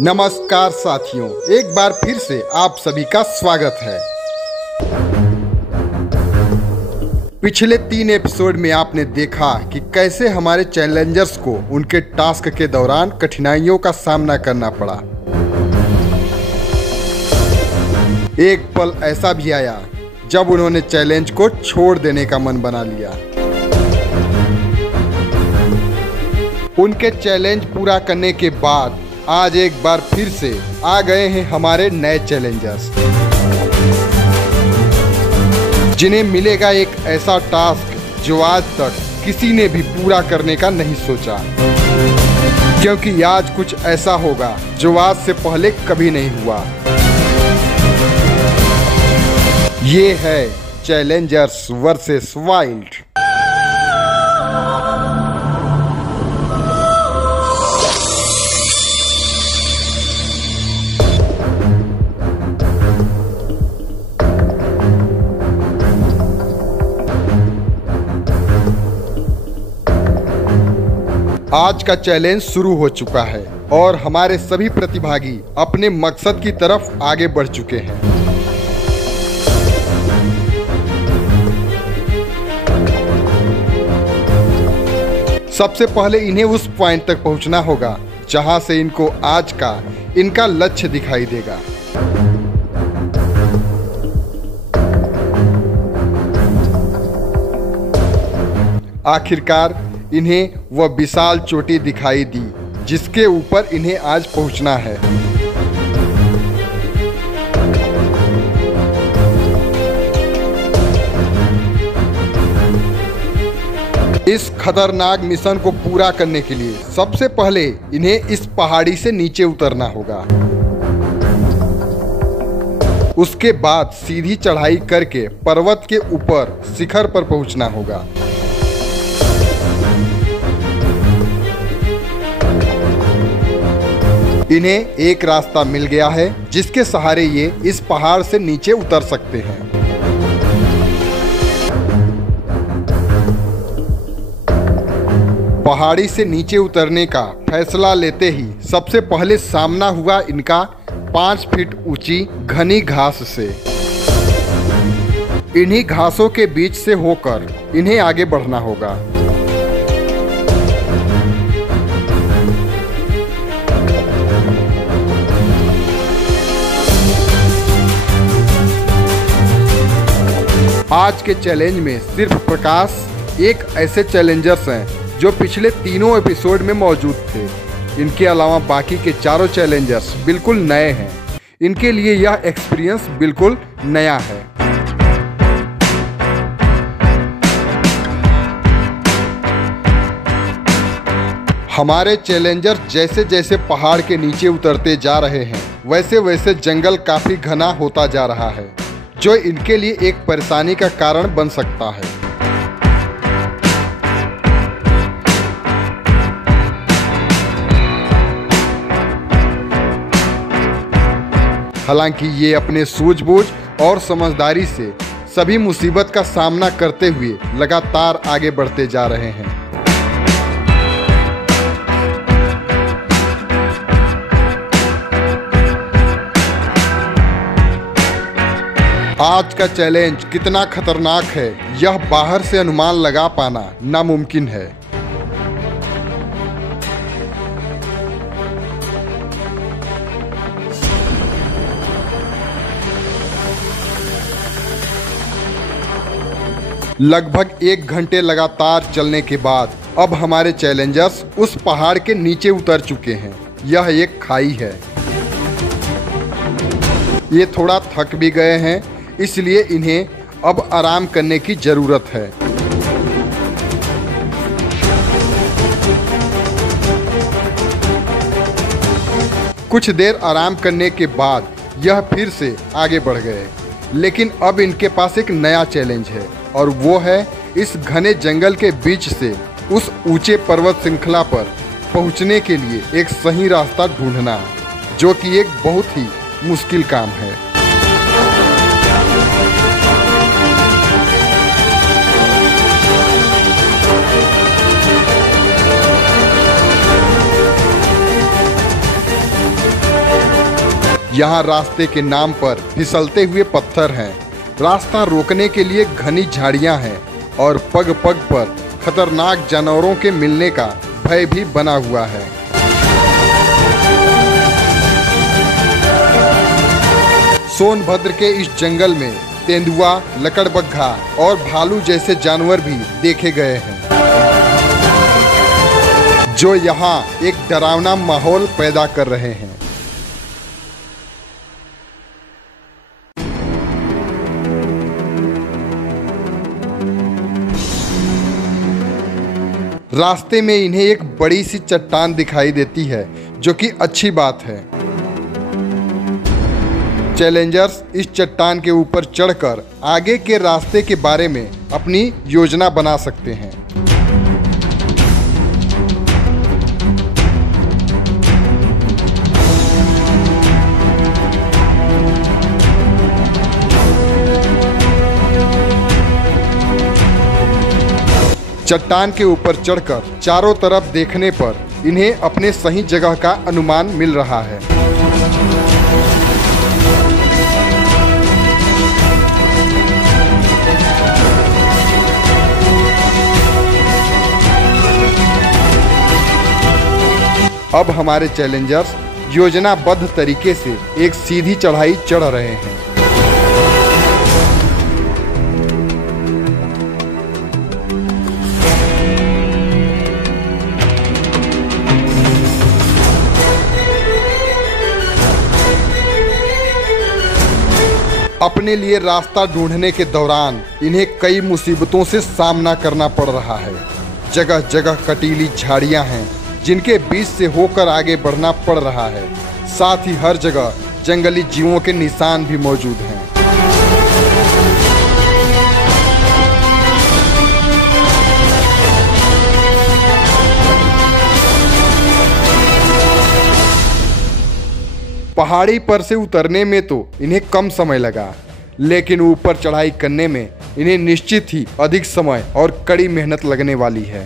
नमस्कार साथियों, एक बार फिर से आप सभी का स्वागत है। पिछले 3 एपिसोड में आपने देखा कि कैसे हमारे चैलेंजर्स को उनके टास्क के दौरान कठिनाइयों का सामना करना पड़ा। एक पल ऐसा भी आया जब उन्होंने चैलेंज को छोड़ देने का मन बना लिया। उनके चैलेंज पूरा करने के बाद आज एक बार फिर से आ गए हैं हमारे नए चैलेंजर्स, जिन्हें मिलेगा एक ऐसा टास्क जो आज तक किसी ने भी पूरा करने का नहीं सोचा, क्योंकि आज कुछ ऐसा होगा जो आज से पहले कभी नहीं हुआ। ये है चैलेंजर्स वर्सेस वाइल्ड। आज का चैलेंज शुरू हो चुका है और हमारे सभी प्रतिभागी अपने मकसद की तरफ आगे बढ़ चुके हैं। सबसे पहले इन्हें उस पॉइंट तक पहुंचना होगा जहां से इनको आज का इनका लक्ष्य दिखाई देगा। आखिरकार इन्हें वह विशाल चोटी दिखाई दी जिसके ऊपर इन्हें आज पहुंचना है। इस खतरनाक मिशन को पूरा करने के लिए सबसे पहले इन्हें इस पहाड़ी से नीचे उतरना होगा। उसके बाद सीधी चढ़ाई करके पर्वत के ऊपर शिखर पर पहुंचना होगा। इन्हें एक रास्ता मिल गया है जिसके सहारे ये इस पहाड़ से नीचे उतर सकते हैं। पहाड़ी से नीचे उतरने का फैसला लेते ही सबसे पहले सामना हुआ इनका 5 फीट ऊंची घनी घास से। इन्हीं घासों के बीच से होकर इन्हें आगे बढ़ना होगा। आज के चैलेंज में सिर्फ प्रकाश एक ऐसे चैलेंजर्स हैं जो पिछले तीनों एपिसोड में मौजूद थे। इनके अलावा बाकी के चारों चैलेंजर्स बिल्कुल नए हैं। इनके लिए यह एक्सपीरियंस बिल्कुल नया है। हमारे चैलेंजर्स जैसे जैसे पहाड़ के नीचे उतरते जा रहे हैं वैसे वैसे जंगल काफी घना होता जा रहा है, जो इनके लिए एक परेशानी का कारण बन सकता है। हालांकि ये अपने सूझबूझ और समझदारी से सभी मुसीबत का सामना करते हुए लगातार आगे बढ़ते जा रहे हैं। आज का चैलेंज कितना खतरनाक है यह बाहर से अनुमान लगा पाना नामुमकिन है। लगभग 1 घंटे लगातार चलने के बाद अब हमारे चैलेंजर्स उस पहाड़ के नीचे उतर चुके हैं। यह एक खाई है। ये थोड़ा थक भी गए हैं, इसलिए इन्हें अब आराम करने की जरूरत है। कुछ देर आराम करने के बाद यह फिर से आगे बढ़ गए, लेकिन अब इनके पास एक नया चैलेंज है और वो है इस घने जंगल के बीच से उस ऊंचे पर्वत श्रृंखला पर पहुंचने के लिए एक सही रास्ता ढूंढना, जो कि एक बहुत ही मुश्किल काम है। यहाँ रास्ते के नाम पर फिसलते हुए पत्थर हैं। रास्ता रोकने के लिए घनी झाड़ियाँ हैं और पग पग पर खतरनाक जानवरों के मिलने का भय भी बना हुआ है। सोनभद्र के इस जंगल में तेंदुआ, लकड़बग्घा और भालू जैसे जानवर भी देखे गए हैं, जो यहाँ एक डरावना माहौल पैदा कर रहे हैं। रास्ते में इन्हें एक बड़ी सी चट्टान दिखाई देती है, जो कि अच्छी बात है। चैलेंजर्स इस चट्टान के ऊपर चढ़कर आगे के रास्ते के बारे में अपनी योजना बना सकते हैं। चट्टान के ऊपर चढ़कर चारों तरफ देखने पर इन्हें अपने सही जगह का अनुमान मिल रहा है। अब हमारे चैलेंजर्स योजनाबद्ध तरीके से एक सीधी चढ़ाई चढ़ रहे हैं। अपने लिए रास्ता ढूंढने के दौरान इन्हें कई मुसीबतों से सामना करना पड़ रहा है। जगह जगह कटीली झाड़ियां हैं, जिनके बीच से होकर आगे बढ़ना पड़ रहा है। साथ ही हर जगह जंगली जीवों के निशान भी मौजूद हैं। पहाड़ी पर से उतरने में तो इन्हें कम समय लगा, लेकिन ऊपर चढ़ाई करने में इन्हें निश्चित ही अधिक समय और कड़ी मेहनत लगने वाली है।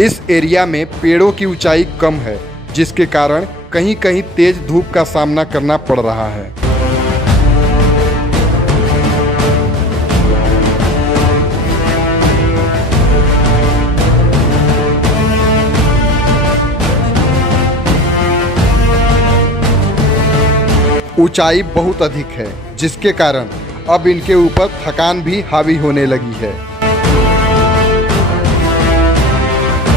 इस एरिया में पेड़ों की ऊंचाई कम है, जिसके कारण कहीं कहीं तेज धूप का सामना करना पड़ रहा है। ऊंचाई बहुत अधिक है, जिसके कारण अब इनके ऊपर थकान भी हावी होने लगी है।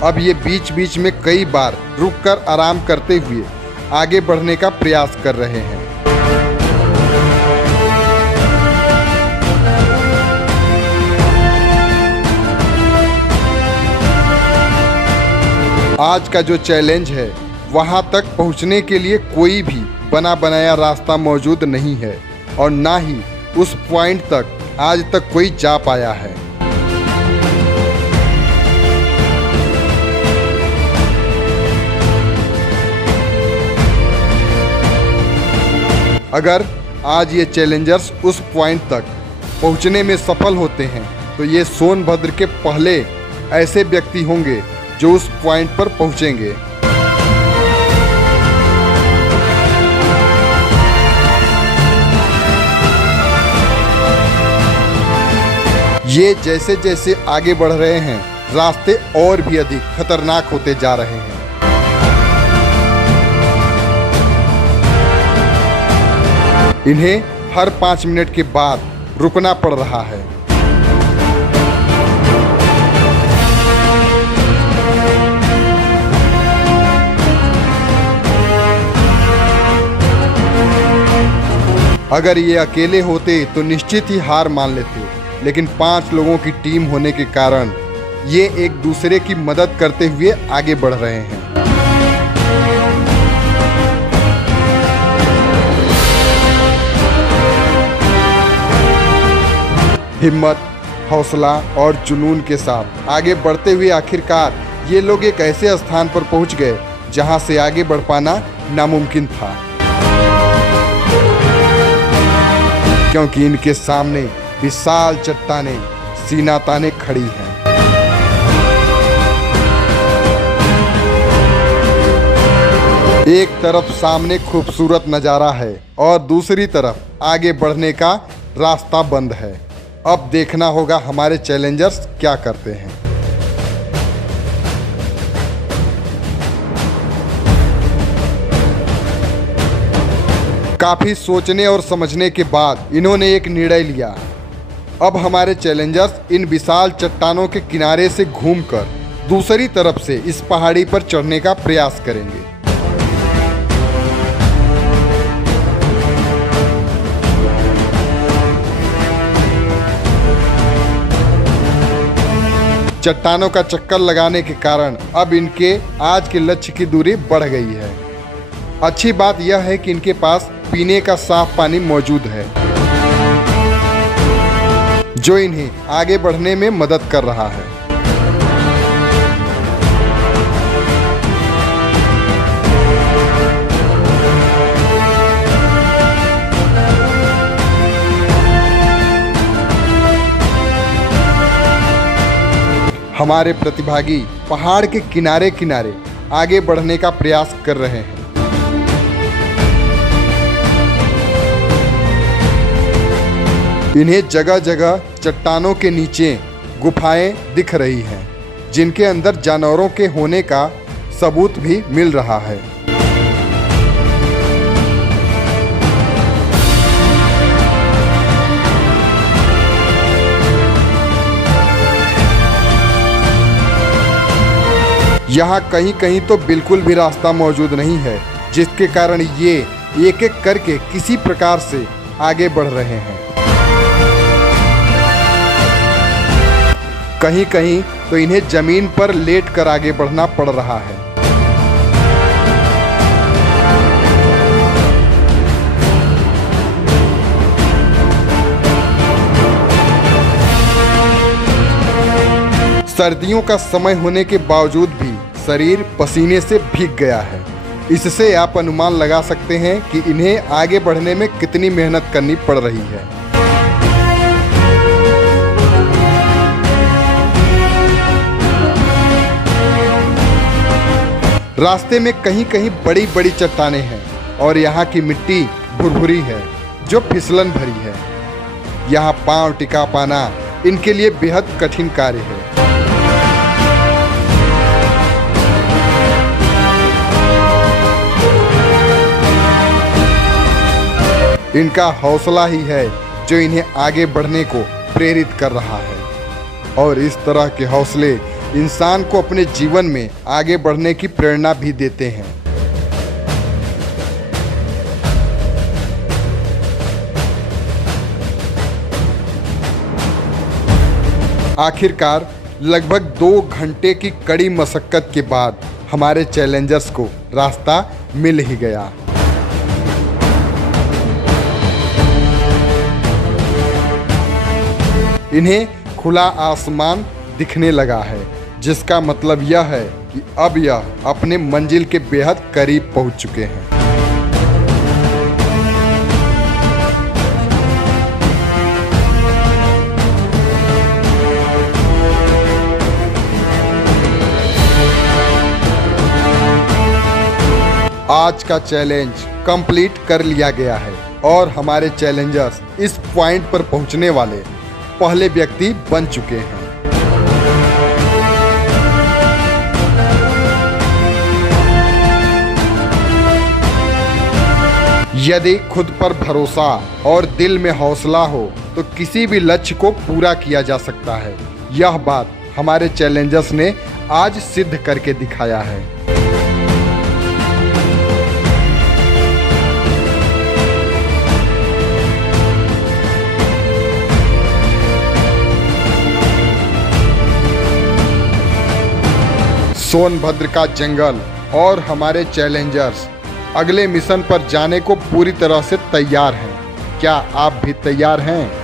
अब ये बीच बीच में कई बार रुककर आराम करते हुए आगे बढ़ने का प्रयास कर रहे हैं। आज का जो चैलेंज है, वहां तक पहुंचने के लिए कोई भी बना बनाया रास्ता मौजूद नहीं है और ना ही उस पॉइंट तक आज तक कोई जा पाया है। अगर आज ये चैलेंजर्स उस पॉइंट तक पहुंचने में सफल होते हैं, तो ये सोनभद्र के पहले ऐसे व्यक्ति होंगे जो उस पॉइंट पर पहुंचेंगे। ये जैसे जैसे आगे बढ़ रहे हैं, रास्ते और भी अधिक खतरनाक होते जा रहे हैं। इन्हें हर 5 मिनट के बाद रुकना पड़ रहा है। अगर ये अकेले होते तो निश्चित ही हार मान लेते, लेकिन 5 लोगों की टीम होने के कारण ये एक दूसरे की मदद करते हुए आगे बढ़ रहे हैं। हिम्मत, हौसला और जुनून के साथ आगे बढ़ते हुए आखिरकार ये लोग एक ऐसे स्थान पर पहुंच गए जहां से आगे बढ़ पाना नामुमकिन था। क्योंकि इनके सामने विशाल चट्टानें सीना ताने खड़ी हैं। एक तरफ सामने खूबसूरत नज़ारा है और दूसरी तरफ आगे बढ़ने का रास्ता बंद है। अब देखना होगा हमारे चैलेंजर्स क्या करते हैं। काफ़ी सोचने और समझने के बाद इन्होंने एक निर्णय लिया। अब हमारे चैलेंजर्स इन विशाल चट्टानों के किनारे से घूमकर दूसरी तरफ से इस पहाड़ी पर चढ़ने का प्रयास करेंगे। चट्टानों का चक्कर लगाने के कारण अब इनके आज के लक्ष्य की दूरी बढ़ गई है। अच्छी बात यह है कि इनके पास पीने का साफ पानी मौजूद है, जो इन्हें आगे बढ़ने में मदद कर रहा है। हमारे प्रतिभागी पहाड़ के किनारे किनारे आगे बढ़ने का प्रयास कर रहे हैं। इन्हें जगह जगह चट्टानों के नीचे गुफाएं दिख रही हैं, जिनके अंदर जानवरों के होने का सबूत भी मिल रहा है। यहाँ कहीं कहीं तो बिल्कुल भी रास्ता मौजूद नहीं है, जिसके कारण ये एक एक करके किसी प्रकार से आगे बढ़ रहे हैं। कहीं कहीं तो इन्हें जमीन पर लेट कर आगे बढ़ना पड़ रहा है। सर्दियों का समय होने के बावजूद भी शरीर पसीने से भीग गया है। इससे आप अनुमान लगा सकते हैं कि इन्हें आगे बढ़ने में कितनी मेहनत करनी पड़ रही है। रास्ते में कहीं कहीं बड़ी बड़ी चट्टानें हैं और यहाँ की मिट्टी भुरभुरी है, जो फिसलन भरी है। यहाँ पांव टिका पाना इनके लिए बेहद कठिन कार्य है। इनका हौसला ही है जो इन्हें आगे बढ़ने को प्रेरित कर रहा है, और इस तरह के हौसले इंसान को अपने जीवन में आगे बढ़ने की प्रेरणा भी देते हैं। आखिरकार लगभग 2 घंटे की कड़ी मशक्कत के बाद हमारे चैलेंजर्स को रास्ता मिल ही गया। इन्हें खुला आसमान दिखने लगा है, जिसका मतलब यह है कि अब यह अपने मंजिल के बेहद करीब पहुंच चुके हैं। आज का चैलेंज कंप्लीट कर लिया गया है और हमारे चैलेंजर्स इस पॉइंट पर पहुंचने वाले पहले व्यक्ति बन चुके हैं। यदि खुद पर भरोसा और दिल में हौसला हो तो किसी भी लक्ष्य को पूरा किया जा सकता है। यह बात हमारे चैलेंजर्स ने आज सिद्ध करके दिखाया है। सोनभद्र का जंगल और हमारे चैलेंजर्स अगले मिशन पर जाने को पूरी तरह से तैयार हैं। क्या आप भी तैयार हैं?